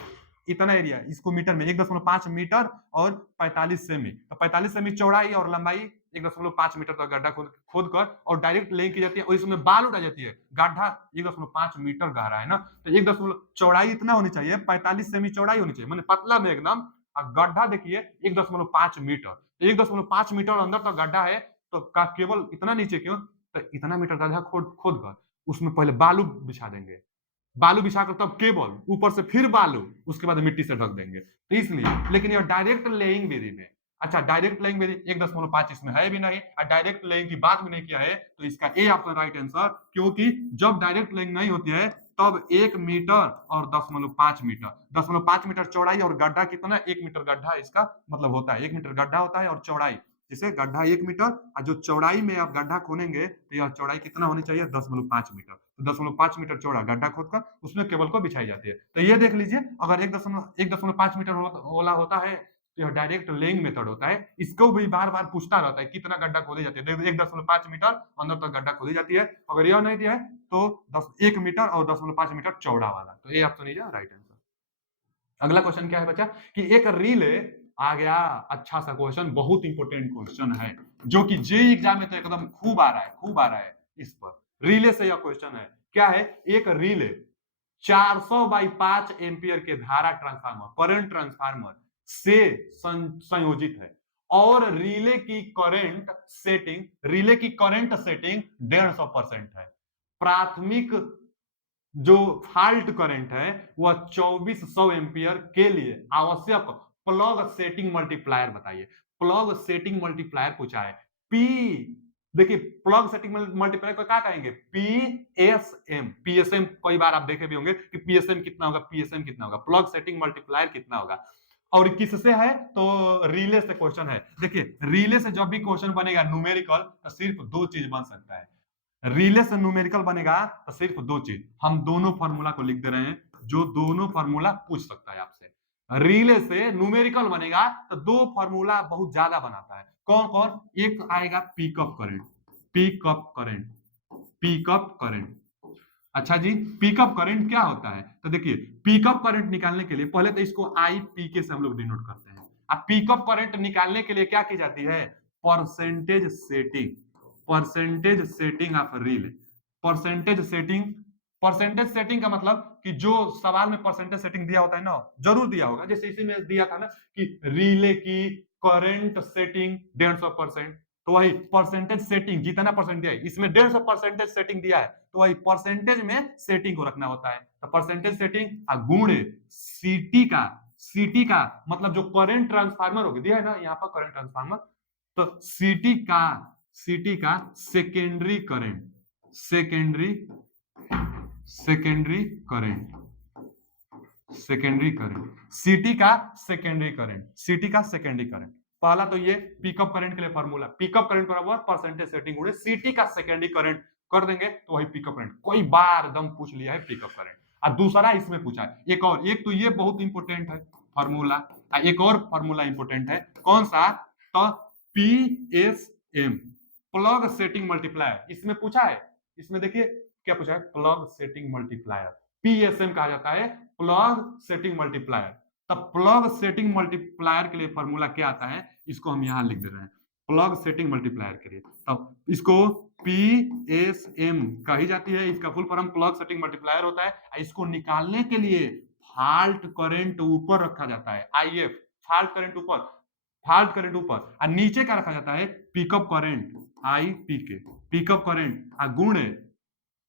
इतना एरिया इसको मीटर में 1.5 मीटर और 45 सेमी, तो 45 सेमी चौड़ाई और लंबाई 1.5 मीटर तक गड्ढा खोद कर और डायरेक्ट लेइंग की जाती है और इसमें बालू डाल जाती है। गड्ढा 1.5 मीटर गहरा है ना, तो 1 चौड़ाई इतना होनी चाहिए, 45 सेमी चौड़ाई होनी चाहिए, मैंने पतला में एकदम। गड्ढा देखिए 1.5 मीटर, 1.5 मीटर अंदर तक गड्ढा है, तो केवल इतना नीचे क्यों, तो इतना मीटर गड्ढा खोद कर उसमें पहले बालू बिछा देंगे, बालू बिछाकर तब केबल, ऊपर से फिर बालू, उसके बाद मिट्टी से ढक देंगे। तो इसलिए, लेकिन यह डायरेक्ट लेइंग विधि में, अच्छा डायरेक्ट लेइंग विधि 1.5 इसमें है भी नहीं और डायरेक्ट लेइंग की बात भी नहीं किया है, तो इसका ए ऑप्शन राइट आंसर। क्योंकि जब डायरेक्ट लेइंग नहीं होती है तब 1 मीटर और 10.5 मीटर, 10.5 मीटर चौड़ाई और गड्ढा कितना, 1 मीटर गड्ढा इसका मतलब होता है, 1 मीटर गड्ढा होता है और चौड़ाई, जैसे गड्ढा 1 मीटर और जो चौड़ाई में आप गड्ढा खोदेंगे तो यह चौड़ाई कितना होनी चाहिए, 10.5 मीटर। तो 10.5 मीटर चौड़ा गड्ढा खोदकर उसमें केबल को बिछाई जाती है। तो ये देख लीजिए, अगर 1.5 मीटर वाला होता है तो यह डायरेक्ट लेइंग मेथड होता है। इसको भी बार बार पूछता रहता है कितना गड्ढा खोदी जाती है, 1.5 मीटर अंदर तक गड्ढा खोदी जाती है। अगर यह नहीं दिया है तो 1 मीटर और 10.5 मीटर चौड़ा वाला, तो ये ऑप्शन इज राइट आंसर। अगला क्वेश्चन क्या है बच्चा कि एक रिले आ गया। अच्छा सा क्वेश्चन, बहुत इंपॉर्टेंट क्वेश्चन है जो कि जेईई एग्जाम में तो एकदम खूब आ रहा है, खूब आ रहा है। इस पर रिले से यह क्वेश्चन है, क्या है, एक रिले 400 बाई 5 एम्पियर के धारा ट्रांसफार्मर, करंट ट्रांसफार्मर से संयोजित है और रिले की करंट सेटिंग 150% है। प्राथमिक जो फॉल्ट करंट है वह 2400 एम्पियर के लिए आवश्यक प्लग सेटिंग मल्टीप्लायर बताइए। प्लग सेटिंग मल्टीप्लायर पूछा है। पी, देखिए प्लग सेटिंग मल्टीप्लायर को क्या कहेंगे, पीएसएम। पीएसएम कई बार आप देखे भी होंगे कि पीएसएम कितना होगा, पीएसएम कितना होगा, प्लग सेटिंग मल्टीप्लायर कितना होगा। और किससे है तो रिले से क्वेश्चन है। देखिए रिले से जब भी क्वेश्चन बनेगा न्यूमेरिकल तो सिर्फ दो चीज बन सकता है, रिले से न्यूमेरिकल बनेगा तो सिर्फ दो चीज, हम दोनों फार्मूला को लिख दे रहे हैं जो दोनों फार्मूला पूछ सकता है आपसे। रिले से न्यूमेरिकल बनेगा तो दो फार्मूला बहुत ज्यादा बनाता है, कौन कौन, एक आएगा pickup current, pickup current, pickup current. अच्छा जी, पिकअप करंट क्या होता है तो देखिए पिकअप करंट निकालने के लिए पहले तो इसको आई पी के से हम लोग डिनोट करते हैं। अब पिकअप करंट निकालने के लिए क्या की जाती है, percentage setting, percentage setting of relay, percentage setting. Percentage setting का मतलब कि जो सवाल में परसेंटेज सेटिंग दिया होता है ना, जरूर दिया होगा, जैसे इसी में दिया था ना कि रिले की करंट सेटिंग 150%, तो वही परसेंटेज सेटिंग जितना परसेंट दिया है इसमें 150 परसेंटेज सेटिंग दिया है, तो वही परसेंटेज में सेटिंग को रखना होता है। तो परसेंटेज सेटिंग गुण सीटी का, सीटी का मतलब जो करंट ट्रांसफार्मर हो दिया है ना यहाँ पर करंट ट्रांसफार्मर, तो सीटी का secondary current, secondary, secondary current, secondary current, सीटी का सेकेंडरी करंट, सीटी का सेकेंडरी करंट। पहला तो ये पिकअप करंट के लिए फॉर्मूला, पिकअप करंट बराबर परसेंटेज सेटिंग गुणे सीटी का सेकेंडरी करंट कर देंगे तो वही पिकअप करंट, कई बार एकदम पूछ लिया है पिकअप करंट। और दूसरा इसमें पूछा है एक और, एक तो ये बहुत इंपोर्टेंट है फॉर्मूला, एक और फॉर्मूला इंपोर्टेंट है, कौन सा, तो पीएसएम, प्लग सेटिंग मल्टीप्लायर, इसमें पूछा है, इसमें देखिए क्या पूछा है, प्लग सेटिंग मल्टीप्लायर, पीएसएम कहा जाता है प्लग सेटिंग मल्टीप्लायर। तब प्लग सेटिंग मल्टीप्लायर के लिए फॉर्मूला क्या आता है, इसको हम यहां लिख दे रहे हैं प्लग सेटिंग मल्टीप्लायर के लिए। तब इसको पीएसएम कही जाती है, इसका full form plug setting multiplier होता है। इसको निकालने के लिए फॉल्ट करंट ऊपर रखा जाता है, आईएफ, फॉल्ट करंट ऊपर, फॉल्ट करंट ऊपर, और नीचे क्या रखा जाता है, पिकअप करंट, आई पी के, पिकअप करंट गुणे,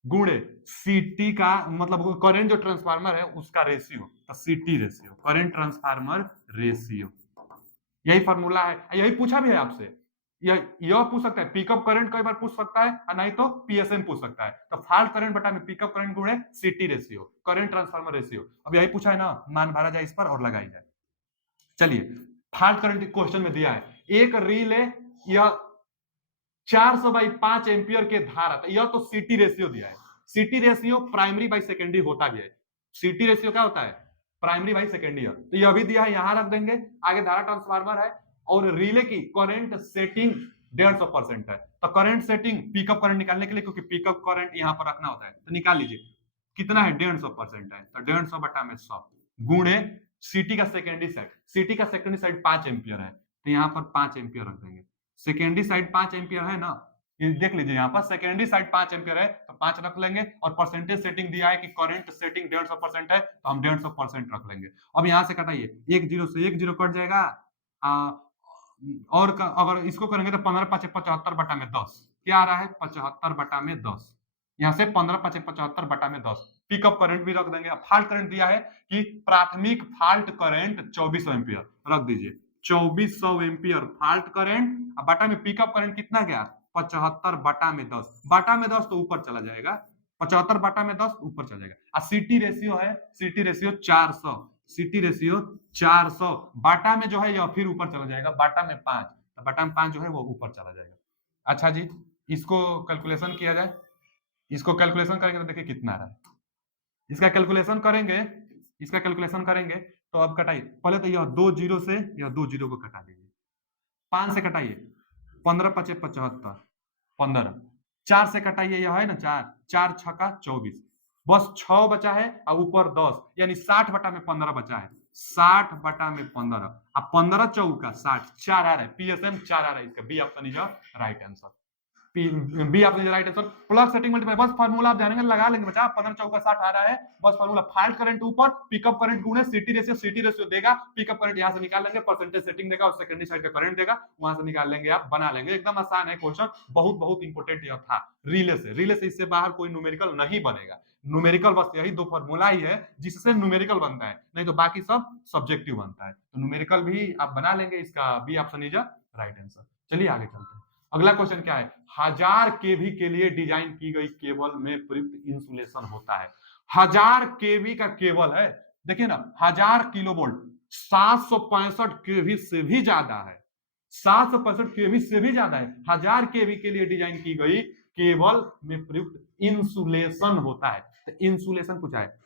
गुणे सीटी का मतलब करंट जो ट्रांसफार्मर है उसका रेशियो, तो सीटी रेशियो, करंट ट्रांसफार्मर रेशियो, यही फॉर्मूला है, यही पूछा भी है आपसे, यह पूछ सकता है, पिकअप करंट कई बार पूछ सकता है और नहीं तो पीएसएम पूछ सकता है। तो फॉल्ट करंट बटा में पिकअप करंट गुणे सीटी रेशियो, करंट ट्रांसफार्मर रेशियो। अब यही पूछा है ना, मान भरा जाए इस पर और लगाई जाए। चलिए फॉल्ट करंट क्वेश्चन में दिया है, एक रील है, यह 400 बाई 5 एम्पियर के धारा, यह तो सीटी रेशियो दिया है, सीटी रेशियो प्राइमरी बाई सेकेंडरी होता भी है, सीटी रेशियो क्या होता है, प्राइमरी बाई सेकेंडरी, तो यह भी दिया है, यहां रख देंगे। आगे धारा ट्रांसफार्मर है और रिले की करंट सेटिंग 150% है, तो करंट सेटिंग पिकअप करंट निकालने के लिए, क्योंकि पिकअप करंट यहां पर रखना होता है, तो निकाल लीजिए कितना है 150% है, तो 150 बटा में 100 गुणे सीटी का सेकेंडरी साइड, सीटी का सेकेंडरी साइड 5 एम्पियर है, तो यहां पर 5 एम्पियर रख देंगे, सेकेंडरी साइड 5 एम्पियर है ना, ये देख लीजिए यहाँ पर सेकेंडरी साइड 5 एम्पियर है तो 5 रख लेंगे, और परसेंटेज सेटिंग दिया है कि करंट सेटिंग 150% है तो हम 150% रख लेंगे। अब यहाँ से कटाइए, एक जीरो से एक जीरो कट जाएगा, और अगर इसको करेंगे तो 15 5 75 बटा में 10, क्या आ रहा है 75 बटा में 10, यहाँ से 15 5 75 बटा में 10, पिकअप करंट भी रख देंगे। फॉल्ट करंट दिया है कि प्राथमिक फॉल्ट करंट 2400 एम्पियर, रख दीजिए 2400 एम्पियर फॉल्ट करंट, बटा में पिकअप करंट कितना गया 75 बटा में 10, बटा में 10 तो ऊपर चला जाएगा, 75 बटा में 10 ऊपर चला जाएगा। सीटी रेशियो है, सीटी रेशियो 400, सीटी रेशियो 400, बाटा में जो है यह फिर ऊपर चला जाएगा, बाटा में 5, तो बाटा में 5 जो है वो ऊपर चला जाएगा। अच्छा जी, इसको कैलकुलेशन किया जाए, इसको कैलकुलेशन करेंगे तो देखिए कितना आ रहा है, इसका कैलकुलेशन करेंगे, इसका कैलकुलेशन करेंगे तो अब कटाइए, पहले तो यह 2 जीरो से यह 2 जीरो को कटा दीजिए, 5 से कटाइए 15 पचे 75, 15, 4 से कटाइए, यह है ना 4, 4 छक्का 24, बस 6 बचा है और ऊपर 10, यानी 60 बटा में 15 बचा है, 60 बटा में 15, अब 15 चौका 60, 4 आ रहा है, पीएसएम 4 आ रहा है, इसका B option is right answer, B आपने right answer. Plug setting multiply, बस फार्मूला आप जानेंगे लगा लेंगे बच्चा, 15 चौका 60 आ रहा है, बस फार्मूला फॉल्ट करंट ऊपर, पिकअप करंट गुणे सीटी रेशियो, सीटी रेशियो देगा, पिकअप करंट यहां से निकाल लेंगे, परसेंटेज सेटिंग देगा और सेकेंडरी साइड का करंट देगा, वहां से निकाल लेंगे, आप बना लेंगे, एकदम आसान है क्वेश्चन, बहुत बहुत इंपोर्टेंट यह था। रिले से, रिले से इससे बाहर कोई न्यूमेरिकल नहीं बनेगा, न्यूमेरिकल बस यही दो फार्मूला ही है जिससे न्यूमेरिकल बनता है, नहीं तो बाकी सब सब्जेक्टिव बनता है, तो न्यूमेरिकल भी आप बना लेंगे, इसका B option is right answer. चलिए आगे चलते हैं, अगला क्वेश्चन क्या है, 1000 केवी के लिए डिजाइन की गई केबल में प्रयुक्त इंसुलेशन होता है, 1000 केवी का केबल है, देखिए ना 1000 किलो वोल्ट, 765 केवी से भी ज्यादा है, 765 केवी से भी ज्यादा है। 1000 केवी के लिए डिजाइन की गई केबल में प्रयुक्त इंसुलेशन होता है। तो इंसुलेशन पूछा है।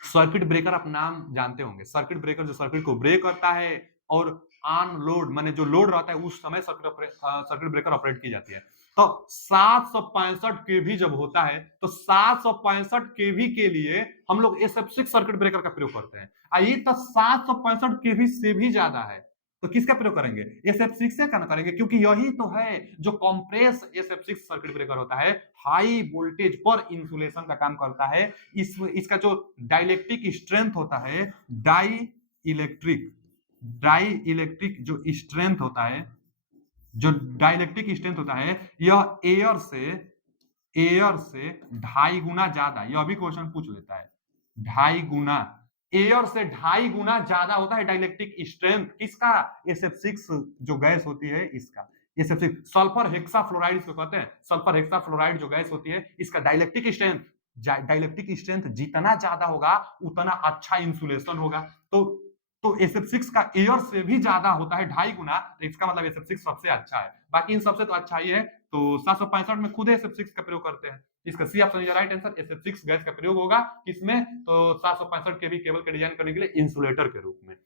सर्किट ब्रेकर आप नाम जानते होंगे, सर्किट ब्रेकर जो सर्किट को ब्रेक करता है और ऑन लोड माने जो लोड रहता है उस समय सर्किट ब्रेकर ऑपरेट की जाती है। तो 765 केवी जब होता है तो 765 केवी के लिए हम लोग SF6 सर्किट ब्रेकर का प्रयोग करते हैं। आइए तो 765 केवी से भी ज्यादा है तो किसका प्रयोग करेंगे? SF6 से क्या करेंगे, क्योंकि यही तो है जो कंप्रेस SF6 सर्किट ब्रेकर होता है, हाई वोल्टेज पर इंसुलेशन का काम करता है। इसका जो डाइलेक्ट्रिक स्ट्रेंथ होता है, डाई इलेक्ट्रिक जो स्ट्रेंथ होता है, जो डाइलेक्ट्रिक स्ट्रेंथ होता है, यह एयर से 2.5 गुना ज्यादा, यह भी क्वेश्चन पूछ लेता है, 2.5 गुना, एयर से 2.5 गुना ज्यादा होता है डाइलेक्ट्रिक स्ट्रेंथ किसका? SF6 जो गैस होती है इसका। SF6 सल्फर हेक्साफ्लोराइड इसको कहते हैं, सल्फर हेक्साफ्लोराइड जो गैस होती है इसका डाइलेक्ट्रिक स्ट्रेंथ जितना ज्यादा होगा उतना अच्छा इंसुलेशन होगा। तो SF6 का एयर से भी ज्यादा होता है 2.5 गुना, तो इसका मतलब SF6 सबसे अच्छा है। बाकी इन सबसे तो अच्छा ही है, तो 765 में खुद SF6 का प्रयोग करते हैं। इसका C option is right answer. SF6 gas का प्रयोग होगा किसमें? तो 765 केवी केबल का डिजाइन करने के लिए इंसुलेटर के रूप में।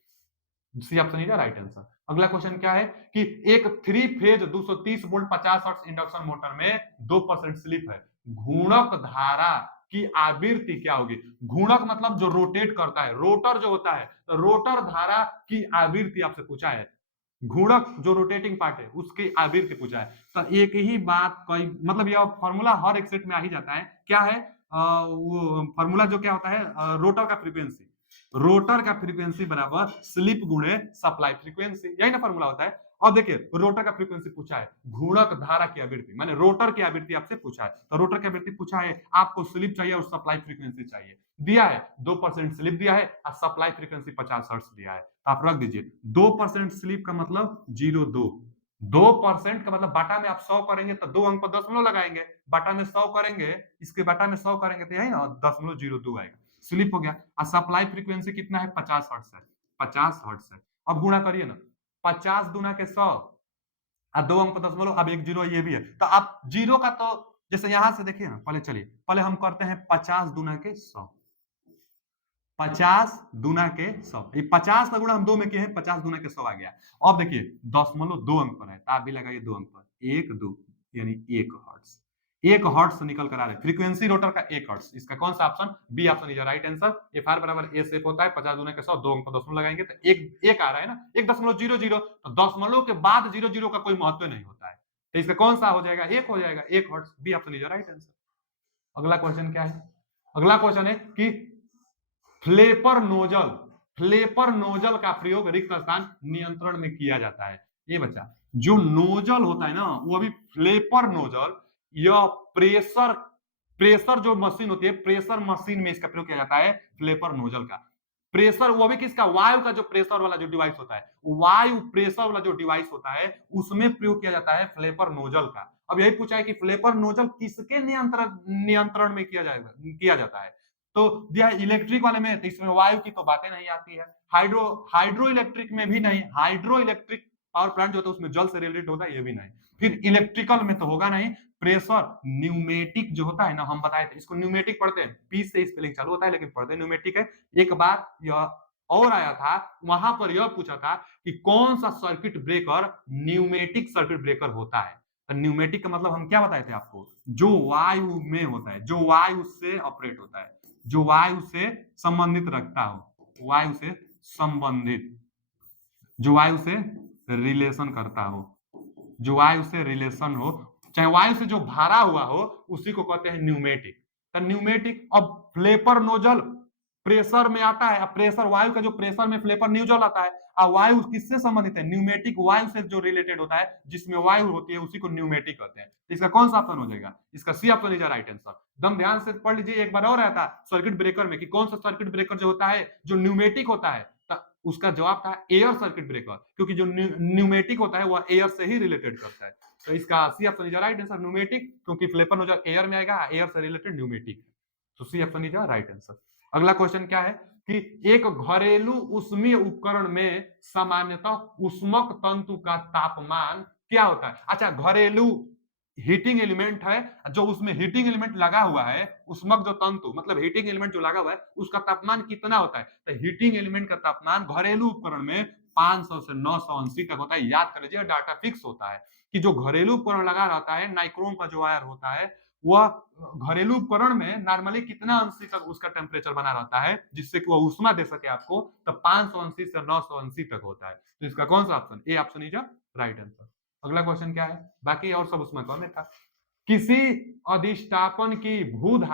C option is right answer. अगला क्वेश्चन क्या है कि एक 3 phase 230 volt 50 hertz induction motor में 2% स्लिप है, घूर्णक धारा की आवृत्ति क्या होगी? घूर्णक मतलब जो रोटेट करता है, रोटर जो होता है, तो रोटर धारा की आवृत्ति आपसे पूछा है। घूर्णक जो रोटेटिंग पार्ट है उसकी आवृत्ति पूछा है। तो एक ही बात कई मतलब यह फॉर्मूला हर एक सेट में आ ही जाता है। क्या है वो फॉर्मूला जो क्या होता है? रोटर का फ्रीक्वेंसी, रोटर का फ्रीक्वेंसी बराबर स्लिप गुणे सप्लाई फ्रीक्वेंसी, यही ना फॉर्मूला होता है। अब देखिए रोटर का फ्रीक्वेंसी पूछा है, घूर्णक धारा की आवृत्ति माने रोटर की आवृत्ति आपसे पूछा है, तो रोटर की आवृत्ति पूछा है, आपको स्लिप चाहिए और सप्लाई फ्रीक्वेंसी चाहिए। दिया है 2% स्लिप दिया है और सप्लाई फ्रीक्वेंसी 50 हर्ट्ज दिया है, तो आप रख दीजिए 2% स्लिप का मतलब 0.2, 2% का मतलब बाटा में आप 100 करेंगे तो 2 अंक पर दशमलव लगाएंगे, बाटा में 100 करेंगे, इसके बाटा में 100 करेंगे तो यही ना 0.02 आएगा, स्लिप हो गया। और सप्लाई फ्रीक्वेंसी कितना है? 50 हर्ट्ज है, 50 हर्ट्ज है। अब गुणा करिए ना, 50 दुना के 100 और 2 अंक पर दशमलव, अब एक जीरो ये भी है, तो आप जीरो का तो जैसे यहां से देखिए ना, पहले चलिए पहले हम करते हैं 50 दुना के 100, 50 दुना के 100, 50 का गुणा हम 2 में किए हैं, 50 दुना के 100 आ गया। अब देखिए दशमलव 2 अंक पर है, आप भी लगाइए 2 अंक पर, 1 2 यानी 1 हर्ट्ज, 1 हर्ट्ज निकल कर आ रहा है। फ्रीक्वेंसी रोटर का 1 हर्ट्ज, इसका कौन सा option? B option is right answer. F R बराबर ए सेफ होता है, 50 दुना के 100, 2 अंक पर दशमलव लगाएंगे तो एक आ रहा है ना, 1.00, तो दशमलव के बाद 00 का कोई महत्व नहीं होता है, तो इसका कौन सा हो जाएगा? 1 हो जाएगा, 1 hertz, B option is right answer. अगला क्वेश्चन क्या है? अगला क्वेश्चन है कि फ्लेपर नोजल का प्रयोग रिक्त स्थान नियंत्रण में किया जाता है। ये बच्चा जो नोजल होता है ना, वो अभी फ्लेपर नोजल, यह प्रेशर प्रेशर जो मशीन होती है, प्रेशर मशीन में इसका प्रयोग किया जाता है फ्लेपर नोजल का। प्रेशर वो भी किसका? वायु का जो प्रेशर वाला जो डिवाइस होता है, वायु प्रेशर वाला जो डिवाइस होता है उसमें प्रयोग किया जाता है फ्लेपर नोजल का। अब यही पूछा है कि फ्लेपर नोजल किसके नियंत्रण में किया जाता है, तो दिया इलेक्ट्रिक वाले में, तो इसमें वायु की तो बातें नहीं आती है। हाइड्रो इलेक्ट्रिक में भी नहीं, हाइड्रो इलेक्ट्रिक पावर प्लांट जो होता है उसमें जल से रिलेटेड होता है, ये भी नहीं। फिर इलेक्ट्रिकल में तो होगा नहीं। प्रेशर न्यूमेटिक जो होता है ना, हम बताए थे इसको न्यूमेटिक पढ़ते हैं, पी से स्पेलिंग चालू होता है लेकिन पढ़ते न्यूमेटिक है। एक बात यह और आया था, वहां पर यह पूछा था कि कौन सा circuit breaker pneumatic circuit breaker होता है। तो न्यूमेटिक का मतलब हम क्या बताए थे आपको? जो वायु में होता है, जो वायु से ऑपरेट होता है, जो वायु से संबंधित रखता हो, वायु से संबंधित, जो वायु से रिलेशन करता हो, जो वायु से रिलेशन हो, चाहे वायु से जो भरा हुआ हो, उसी को कहते हैं न्यूमेटिक। तो न्यूमेटिक, अब फ्लेपर नोजल प्रेशर में आता है, अब प्रेशर वायु का जो प्रेशर में फ्लेपर नोजल आता है, और वायु किससे संबंधित है? न्यूमेटिक, वायु से जो रिलेटेड होता है, जिसमें वायु होती है उसी को न्यूमेटिक कहते हैं। तो इसका कौन सा ऑप्शन हो जाएगा? इसका C option is right answer. एकदम ध्यान से पढ़ लीजिए, एक बार और आया था सर्किट ब्रेकर में कि कौन सा सर्किट ब्रेकर जो होता है जो न्यूमेटिक होता है, उसका जवाब था एयर सर्किट ब्रेकर, क्योंकि जो न्यूमेटिक होता है वह एयर से ही रिलेटेड करता है। तो इसका C option is right answer pneumatic, क्योंकि फ्लेपर नोजल एयर में आएगा, एयर से रिलेटेड न्यूमेटिक, तो C option is right answer. अगला क्वेश्चन क्या है कि एक घरेलू ऊष्मीय उपकरण में सामान्यतः ऊष्मक तंतु का तापमान क्या होता है? अच्छा, घरेलू हीटिंग एलिमेंट है, जो उसमें हीटिंग एलिमेंट लगा हुआ है, ऊष्मक जो तंतु मतलब हीटिंग एलिमेंट जो लगा हुआ है उसका तापमान कितना होता है? तो हीटिंग एलिमेंट का तापमान घरेलू उपकरण में 500 से 980 तक होता है। याद कर लीजिए, डाटा फिक्स होता है कि जो घरेलू उपकरण लगा रहता है, नाइक्रोम का जो वायर होता है, वह घरेलू उपकरण में नॉर्मली कितना अंशी तक उसका टेम्परेचर बना रहता है जिससे कि वह ऊष्मा दे सके आपको? तो 580 से 980 तक होता है। तो इसका कौन सा option? A option is right answer. अगला क्वेश्चन क्या है? बाकी और सब उसमें कम था। किसी अधिष्ठापन की भू